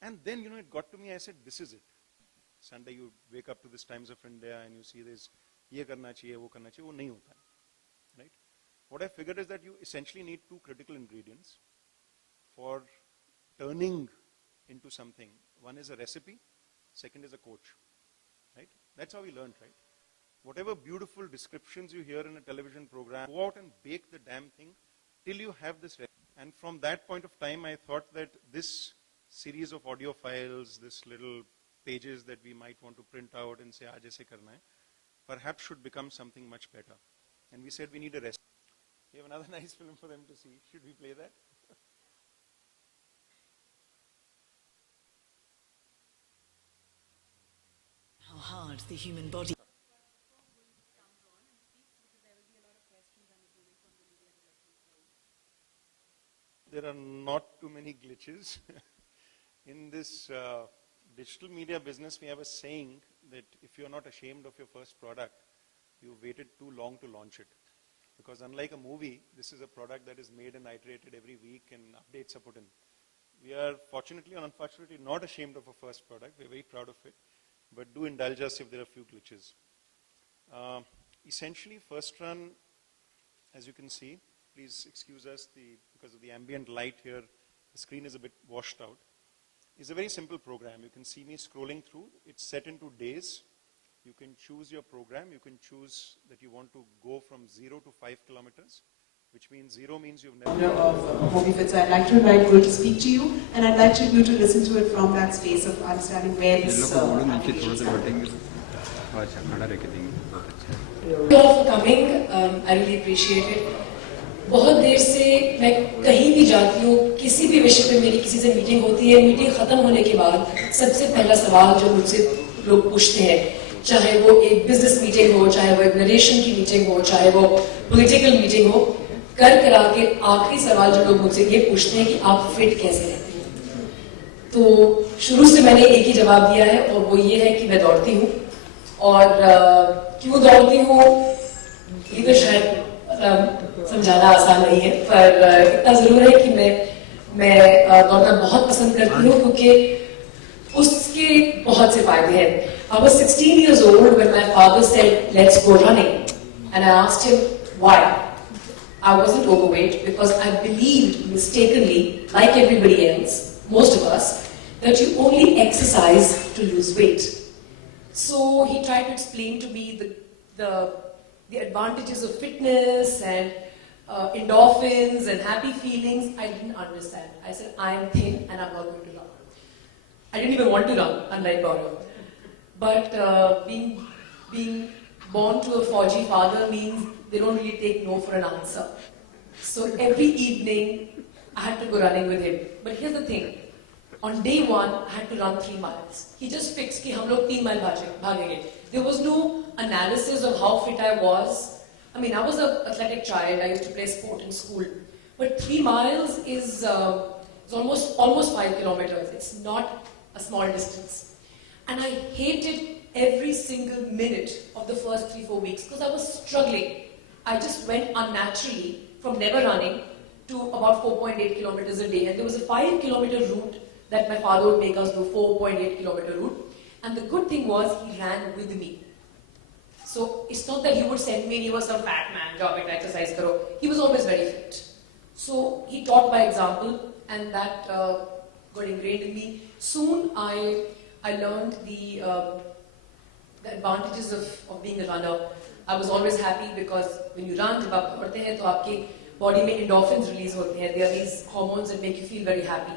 And then, it got to me, I said, this is it. Sunday you wake up to this Times of India and you see this, ye karna chahiye, wo nahi hota hai, right? What I figured is that you essentially need two critical ingredients for turning into something. One is a recipe, second is a coach, right? That's how we learned, right? Whatever beautiful descriptions you hear in a television program, go out and bake the damn thing till you have this recipe. And from that point of time, I thought that this series of audio files, this little pages that we might want to print out and say, aaj aise karna hai, perhaps should become something much better. And we said we need a recipe. We have another nice film for them to see. Should we play that? How hard the human body. There are not too many glitches. In this digital media business, we have a saying that if you're not ashamed of your first product, you waited too long to launch it. Because unlike a movie, this is a product that is made and iterated every week and updates are put in. We are fortunately or unfortunately not ashamed of our first product. We're very proud of it. But do indulge us if there are a few glitches. Essentially, first run, as you can see, please excuse us because of the ambient light here, the screen is a bit washed out. It's a very simple program. You can see me scrolling through. It's set into days. You can choose your program. You can choose that you want to go from 0 to 5 kilometers, which means 0 means you've never... Of Hobby Fits. I'd like to invite Gul to speak to you, and I'd like you to listen to it from that space of understanding where this application is coming. Thank you all for coming. I really appreciate it. बहुत देर से मैं कहीं भी जाती हूँ, किसी भी विषय पे मेरी किसी से मीटिंग होती है, मीटिंग खत्म होने के बाद सबसे पहला सवाल जो मुझसे लोग पूछते हैं, चाहे वो एक बिजनेस मीटिंग हो, चाहे वो एक नरेशन की मीटिंग हो, चाहे वो पॉलिटिकल मीटिंग हो, करा के आखिरी सवाल जो लोग मुझसे ये पूछते हैं कि आप फिट कैसे रहते हैं। तो शुरू से मैंने एक ही जवाब दिया है और वो ये है कि मैं दौड़ती हूँ। और क्यों दौड़ती हूँ ये तो शायद समझाना आसान नहीं है, पर इतना जरूर है कि मैं दौड़ना बहुत पसंद करती हूँ क्योंकि उसके बहुत से फायदे हैं। I was 16 years old when my father said, "Let's go running," and I asked him why. I wasn't overweight because I believed mistakenly, like everybody else, most of us, that you only exercise to lose weight. So he tried to explain to me the advantages of fitness and endorphins and happy feelings. I didn't understand. I said, I am thin and I'm not going to run. I didn't even want to run, unlike Gaurav. But being born to a Fauji father means they don't really take no for an answer. So every evening, I had to go running with him. But here's the thing. On day one, I had to run 3 miles. He just fixed कि हम लोग 3 mile भागेंगे. There was no analysis of how fit I was. I mean, I was an athletic child. I used to play sport in school. But 3 miles is almost 5 kilometers. It's not a small distance. And I hated every single minute of the first 3-4 weeks because I was struggling. I just went unnaturally from never running to about 4.8 kilometers a day. And there was a 5 kilometer route that my father would make us do, 4.8 kilometer route. And the good thing was he ran with me. So it's not that he would send me and he was some fat man, job it, exercise karo. He was always very fit. So he taught by example and that got ingrained in me. Soon I learned the advantages of being a runner. I was always happy because when you run, जब आप दौड़ते हैं तो आपकी body में endorphins release होते हैं. There are these hormones that make you feel very happy.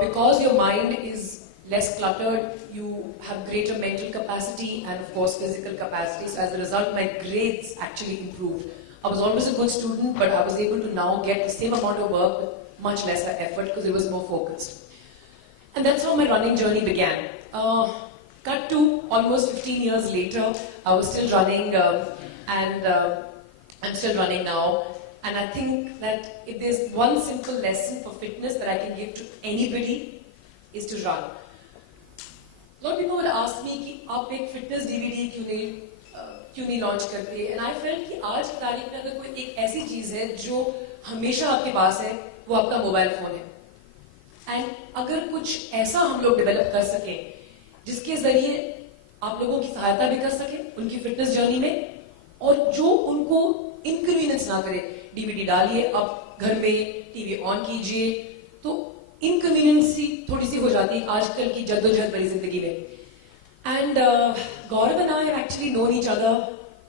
Because your mind is less cluttered, you have greater mental capacity and of course physical capacity. So as a result, my grades actually improved. I was always a good student, but I was able to now get the same amount of work with much lesser effort because it was more focused. And that's how my running journey began. Cut to almost 15 years later, I was still running and I'm still running now. And I think that if there's one simple lesson for fitness that I can give to anybody is to run. A lot of people would ask me कि आप एक fitness DVD क्यों नहीं launch करते? And I felt कि आज की तारीख में अगर कोई एक ऐसी चीज़ है जो हमेशा आपके पास है, वो आपका मोबाइल फोन है. एंड अगर कुछ ऐसा हम लोग डेवलप कर सके जिसके जरिए आप लोगों की सहायता भी कर सके उनकी फिटनेस जर्नी में, और जो उनको इनकन्वीनियंस ना करे, डीवीडी डालिए, आप घर में टीवी ऑन कीजिए, तो इनकन्वीनियंस थोड़ी सी हो जाती है आजकल की जद्दोजहद भरी जिंदगी में. And Gaurav and I have actually known each other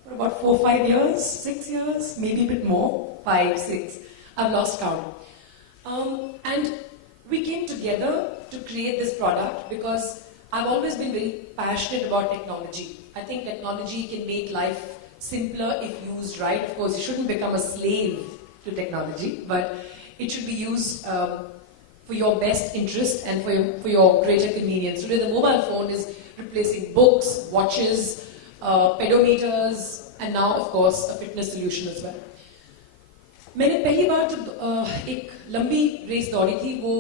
for about 4-5 years, 6 years, maybe a bit more, 5, 6. I've lost count. And we came together to create this product because I've always been very passionate about technology. I think technology can make life simpler if used right. Of course, you shouldn't become a slave to technology, but it should be used for your best interest and for your greater convenience. Today, the mobile phone is replacing books, watches, pedometers, and now, of course, a fitness solution as well. मैंने पहली बार जब एक लंबी race दौड़ी थी, वो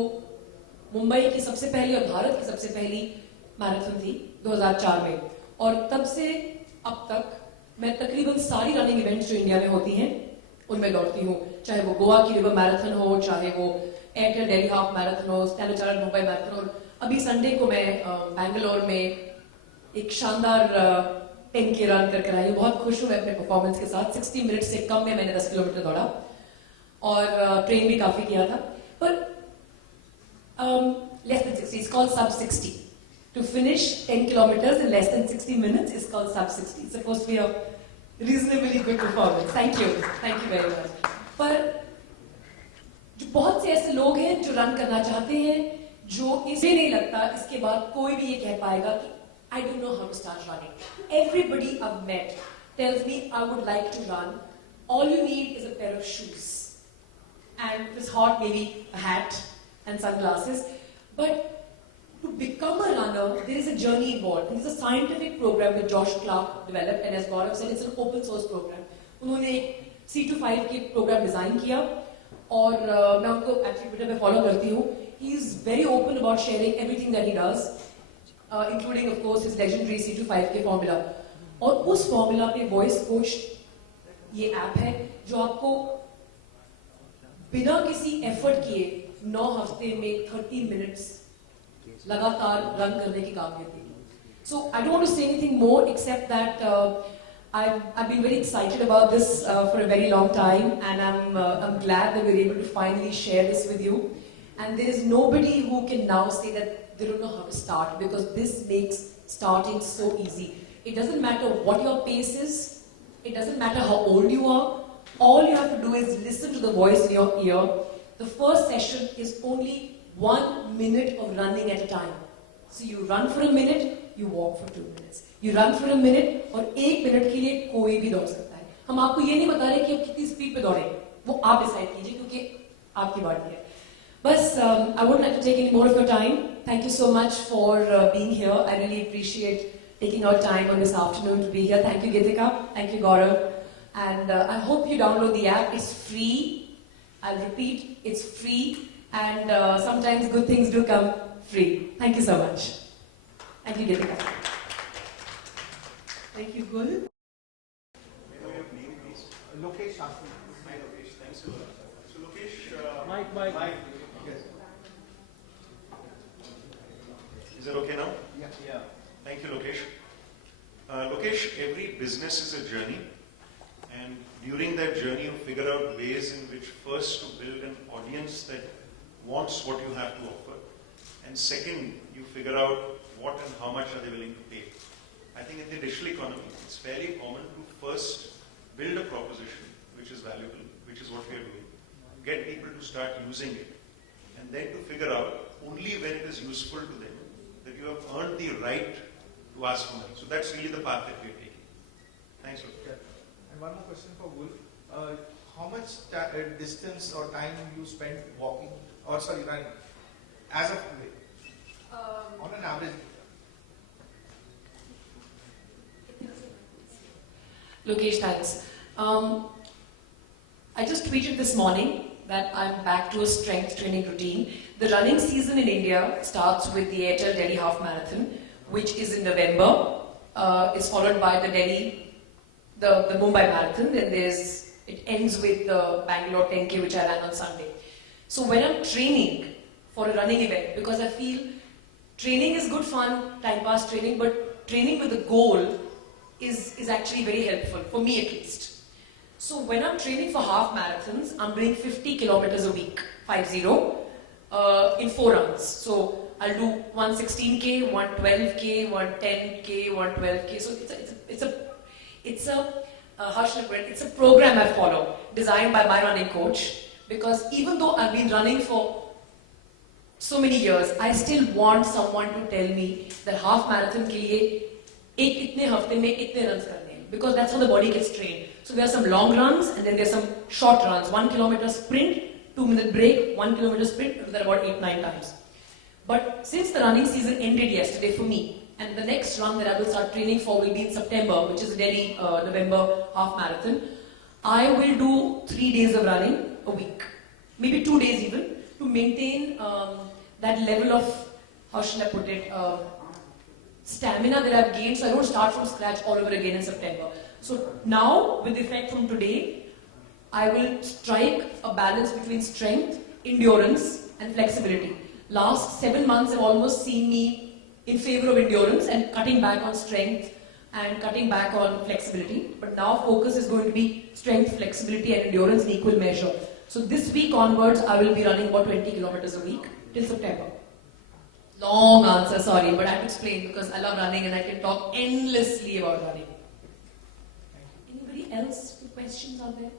मुंबई की सबसे पहली और भारत की सबसे पहली मैराथन थी 2004 में, और तब से अब तक मैं तकरीबन सारी रनिंग इवेंट्स जो इंडिया में होती हैं उनमें दौड़ती हूँ, चाहे वो गोवा की रिवर मैराथन हो, चाहे वो एयरटेल दिल्ली हाफ मैराथन हो, स्टैंडर्ड मुंबई मैराथन हो. अभी संडे को मैं बैंगलोर में एक शानदार 10K रन करके आई हूँ. बहुत खुश हूँ मैं अपने परफॉर्मेंस के साथ. 60 मिनट से कम में मैंने 10 किलोमीटर दौड़ा और ट्रेन भी काफी किया था, पर less than 60. It's called sub 60. To finish 10 kilometers in less than 60 minutes is called sub 60. It's supposed to be a reasonably good performance. Thank you very much. पर जो बहुत से ऐसे लोग हैं जो रन करना चाहते हैं, जो इसे नहीं लगता इसके बाद कोई भी ये कह पाएगा कि I don't know how to start running. Everybody I've met tells me I would like to run. All you need is a pair of shoes. And if it's hot, maybe a hat and sunglasses. But to become a runner, there is a journey involved. There's a scientific program that Josh Clark developed, and as Gaurav said, it's an open source program. उन्होंने एक C-to-5 के program design किया, और मैं उनको actually Twitter पे follow करती हूँ. He is very open about sharing everything that he does, including of course his legendary C-to-5 के formula. और उस formula पे voice coach ये ऐप है जो आपको बिना किसी एफर्ट किए 9 हफ्ते में 30 मिनट्स लगातार रन करने की काबिलियत देगी. So I don't want to say anything more except that I've been very excited about this for a very long time, and I'm glad that we're able to finally share this with you. And there is nobody who can now say that they don't know how to start, because this makes starting so easy. It doesn't matter what your pace is. It doesn't matter how old you are. All you have to do is listen to the voice in your ear. The first session is only 1 minute of running at a time. So you run for a minute, you walk for 2 minutes. You run for a minute, और 1 minute के लिए कोई भी दौड़ सकता है. हम आपको ये नहीं बता रहे कि आप कितनी स्पीड पे दौड़े, वो आप डिसाइड कीजिए, क्योंकि आपकी बात है. बस I wouldn't like to take any more of your time. Thank you so much for being here. I really appreciate taking our time on this afternoon to be here. Thank you, Geetika. Thank you, Gaurav. And I hope you download the app. It's free. I'll repeat, it's free. And sometimes good things do come free. Thank you so much. Thank you, Geetika. Thank you, Gul. Lokesh Shastri. Hi, Lokesh. Thanks a lot. So, Lokesh, Mike. Yes. Is it okay now? Yeah. Thank you, Lokesh. Lokesh, every business is a journey, and during that journey, you figure out ways in which first to build an audience that wants what you have to offer, and second, you figure out what and how much are they willing to pay. I think in the digital economy, it's fairly common to first build a proposition which is valuable, which is what we are doing, get people to start using it, and then to figure out only when it is useful to them that you have earned the right to ask for money. So that's really the path that we are taking. Thanks, Lokesh. Yeah. And one more question for Gul. How much distance or time you spend walking, or running, as of today, on an average? Lokesh, thanks. I just tweeted this morning that I'm back to a strength training routine. The running season in India starts with the Airtel Delhi Half Marathon, which is in November. It's followed by the Mumbai Marathon. Then it ends with the Bangalore 10K, which I ran on Sunday. So when I'm training for a running event, because I feel training is good fun, time pass training, but training with a goal is actually very helpful, for me at least. So when I'm training for half marathons, I'm doing 50 kilometers a week, 50, in 4 runs. So I'll do 116k, 112k, 110k, 112k. So it's a how should I put it? It's a program I follow, designed by my running coach. Because even though I've been running for so many years, I still want someone to tell me that half marathon ke liye ek itne hafte mein itne runs karne hain. Because that's how the body gets trained. So there are some long runs and then there's some short runs. 1 kilometer sprint, 2-minute break, 1 kilometer sprint, there about 8-9 times. But since the running season ended yesterday for me, and the next run that I will start training for will be in September, which is the Delhi November half marathon, I will do 3 days of running a week, maybe 2 days even, to maintain that level of, how should I put it, stamina that I've gained, so I don't start from scratch all over again in September. So now, with effect from today, I will strike a balance between strength, endurance and flexibility. Last 7 months have almost seen me in favor of endurance and cutting back on strength and cutting back on flexibility. But now focus is going to be strength, flexibility and endurance in equal measure. So this week onwards, I will be running about 20 kilometers a week till September. Long answer, sorry, but I have to explain because I love running and I can talk endlessly about running. Anybody else with questions out there?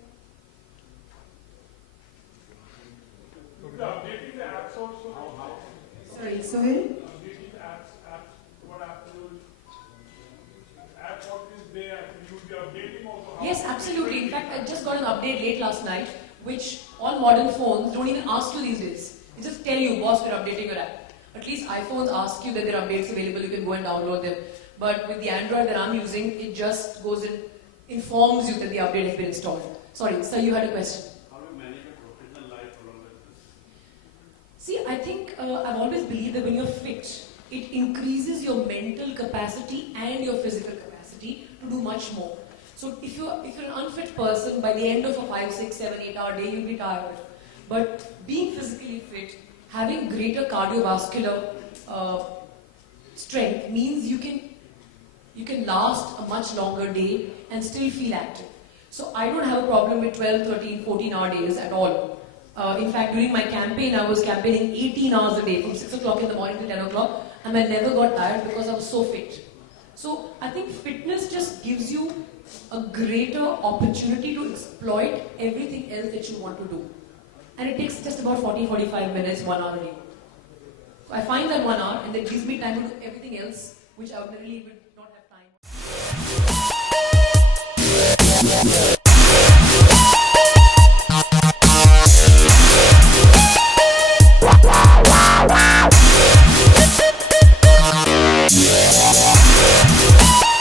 Updating the apps also. Sorry, Sohail? Updating the apps, what Apple app what is there, you will be updating also. Yes, absolutely. In fact, I just got an update late last night, which all modern phones don't even ask you these days. They just tell you, boss, we're updating your app. At least iPhones ask you that there are updates available, you can go and download them. But with the Android that I'm using, it just goes and informs you that the update has been installed. Sorry, sir, you had a question. How do you manage your professional life along with this? See, I think I've always believed that when you're fit, it increases your mental capacity and your physical capacity to do much more. So if you're an unfit person, by the end of a 5, 6, 7, 8 hour day, you'll be tired. But being physically fit, having greater cardiovascular strength means you can last a much longer day and still feel active. So I don't have a problem with 12, 13, 14 hour days at all. In fact, during my campaign, I was campaigning 18 hours a day from 6 o'clock in the morning to 10 o'clock, and I never got tired because I was so fit. So I think fitness just gives you a greater opportunity to exploit everything else that you want to do. And it takes just about 40-45 minutes, 1 hour a day. So I find that 1 hour and that gives me time to do everything else which I ordinarily would not have time.